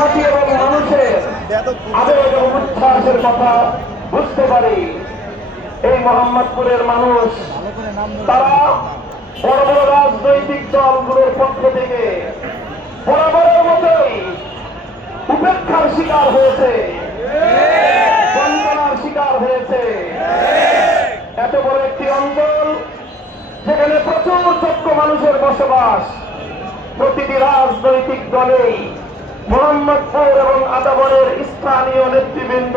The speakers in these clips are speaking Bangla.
মাটি এবং মানুষের আবেগ এবং উচ্ছ্বাসের কথা বুঝতে পারি। এই মোহাম্মদপুরের মানুষ তারা বড় বড় রাজনৈতিক দলগুলোর পক্ষ থেকে বরাবরের মতোই উপেক্ষার শিকার হয়েছে, বঞ্চনার শিকার হয়েছে। এত বড় একটি অঞ্চল যেখানে প্রচুর যোগ্য মানুষের বসবাস, প্রতিটি রাজনৈতিক দলেই মোহাম্মদপুর এবং আদাবরের স্থানীয় নেতৃবৃন্দ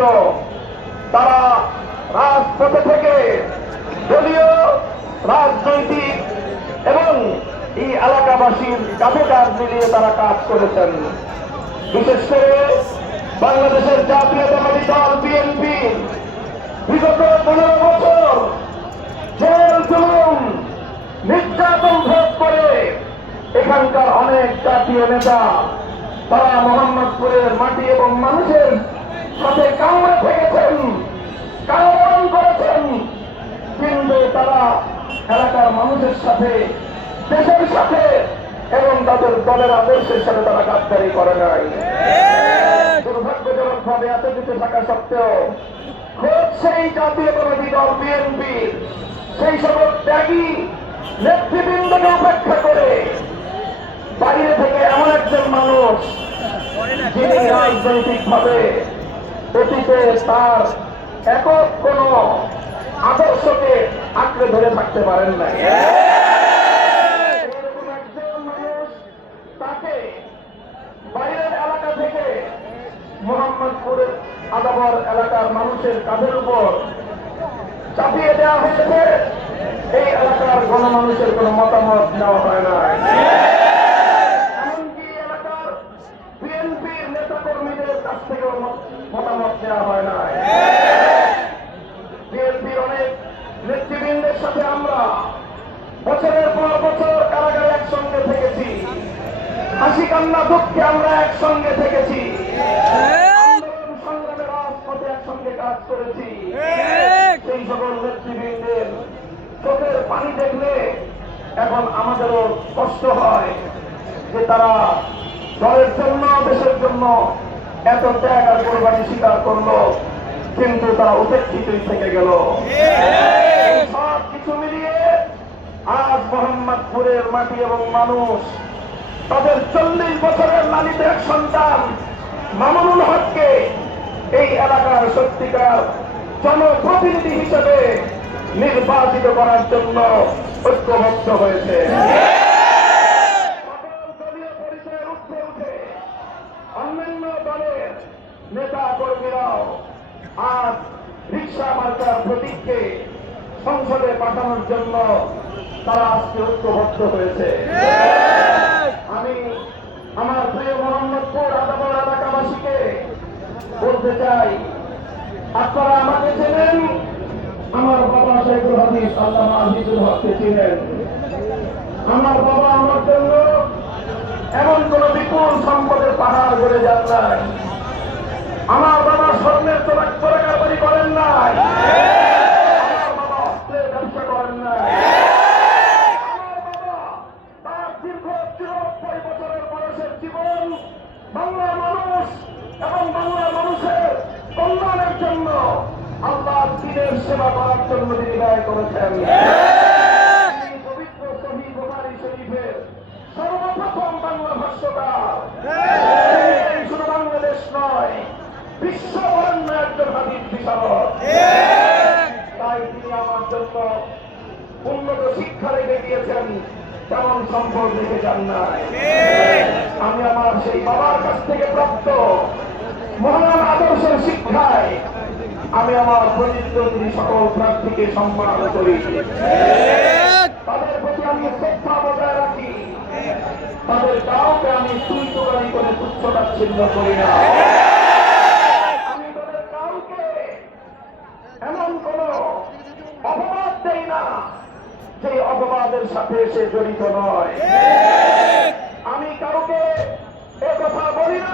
তারা রাজপথে থেকে দলীয় রাজনৈতিক এবং এই এলাকাবাসীর কাঁধে কাঁধ মিলিয়ে তারা কাজ করেছেন। বিশেষ করে বাংলাদেশের জাতীয়তাবাদী দল বিএনপি বিগত 15 বছর জেল জুলুম নির্যাতন ভোগ করে এখানকার অনেক জাতীয় নেতা তারা মোহাম্মদপুরের মাটি এবং মানুষের সাথে কামড়ে থেকেছেন, কামড় করেছেন, কিন্তু তারা এলাকার মানুষের সাথে, দেশের সাথে এবং তাদের দলের আদর্শের সাথে তারা গাদ্দারি করে নাই। দুর্ভাগ্যজনক ভাবে এত কিছু থাকা সত্ত্বেও খোদ সেই জাতীয়তাবাদী দল বিএনপি সেই সকল ত্যাগী নেতৃবৃন্দকে উপেক্ষা করে বাইরে থেকে এমন একজন মানুষ যিনি রাজনৈতিক ভাবে অতীতে তার একক কোন আদর্শকে আঁকড়ে ধরে থাকতে পারেন নাই, এরকম একজন মানুষ তাকে বাইরের এলাকা থেকে মোহাম্মদপুরের আদাবর এলাকার মানুষের কাঁধের উপর চাপিয়ে দেওয়া হয়েছে। এই এলাকার গণমানুষের কোন মতামত নেওয়া হয় না, এমনকি এলাকার বিএনপির নেতা কর্মীদের কাছ থেকেও মতামত নেওয়া হয় না। বিএনপির অনেক নেতৃবৃন্দের সাথে আমরা বছরের পর বছর কারাগারে একসঙ্গে থেকেছি, হাসি কান্না দুঃখে আমরা একসঙ্গে থেকেছি, আন্দোলন সংগ্রামের রাজপথে একসঙ্গে কাজ করেছি। সেই সকল নেতৃবৃন্দের চোখের পানি দেখলে এখন আমাদেরও কষ্ট হয় যে তারা দলের জন্য, দেশের জন্য এত ত্যাগ আর কোরবানি স্বীকার করলো, কিন্তু তারা উপেক্ষিতই থেকে গেল। সব কিছু মিলিয়ে আজ মোহাম্মদপুরের মাটি এবং মানুষ তাদের 40 বছরের লালিত এক সন্তান মামুনুল হককে এই এলাকার সত্যিকার জনপ্রতিনিধি হিসেবে নির্বাচিত করার জন্য ঐক্যবদ্ধ হয়েছে। সকল দলীয় পরিচয়ের ঊর্ধ্বে উঠে অন্যান্য দলের নেতা কর্মীরাও আজ রিকশা মার্কার প্রতীককে সংসদে পাঠানোর জন্য তারা আজকে ঐক্যবদ্ধ হয়েছে। আমি আমার প্রিয় মোহাম্মদপুর আদাবর এলাকাবাসীকে বলতে চাই, আপনারা আমাকে চেনেন, আমার বাবা শেখুল হাদিস আল্লামা আজিজুল হককে চিনেন। আমার বাবা আমার জন্য এমন কোন বিপুল সম্পদের পাহাড় গড়ে যান নাই, আমার বাবা স্বর্ণের চোরাকারবারি করেন নাই, আমার বাবা অস্ত্রের ব্যবসা করেন নাই, আমার বাবা তার দীর্ঘ 93 বছরের বয়সের জীবন বাংলার মানুষ এবং বাংলার মানুষের কল্যাণের জন্য, আল্লাহ দ্বীনের সেবা করার জন্য তিনি ব্যয় করেছেন। পবিত্র সহিহ বুখারী শরীফের সর্বপ্রথম বাংলা ভাষ্যকার, শুধু বাংলাদেশ নয় বিশ্ব বরেণ্য একজন হাদিস বিশারদ। তাই তিনি আমার জন্য উন্নত শিক্ষা রেখে দিয়েছেন, তেমন সম্পদ রেখে যান নাই। আমি আমার সেই বাবার কাছ থেকে প্রাপ্ত মহান আদর্শের শিক্ষায় আমি আমার প্রতিদ্বন্দ্বী সকল প্রার্থীকে সম্মান করি, তাদের প্রতি আমি শ্রদ্ধা বজায় রাখি, তাদের কাউকে আমি তুই-তোকারি করে তুচ্ছ-তাচ্ছিল্য করি না। আমি তাদের কাউকে এমন কোন অপবাদ দেই না যে অপবাদের সাথে সে জড়িত নয়। আমি কাউকে একথা বলি না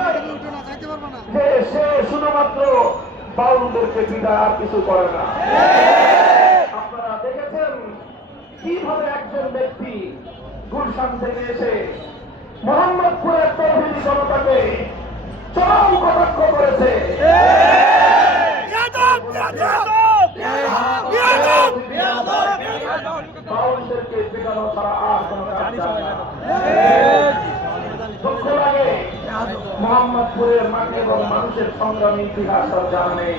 যে সে শুধুমাত্র বাউলদেরকে বিদায় আর কিছু করে না। আপনারা দেখেছেন কিভাবে একজন ব্যক্তি গুলশান থেকে এসে মোহাম্মদপুরের তৌহিদি জনতাকে চরম কটাক্ষ করেছে। বাউলদেরকে পেটানো ছাড়া আর কোনো কাজ জানে না। দুঃখ লাগে মোহাম্মদপুরের মাটি এবং মানুষের সংগ্রামী ইতিহাস তার জানা নেই।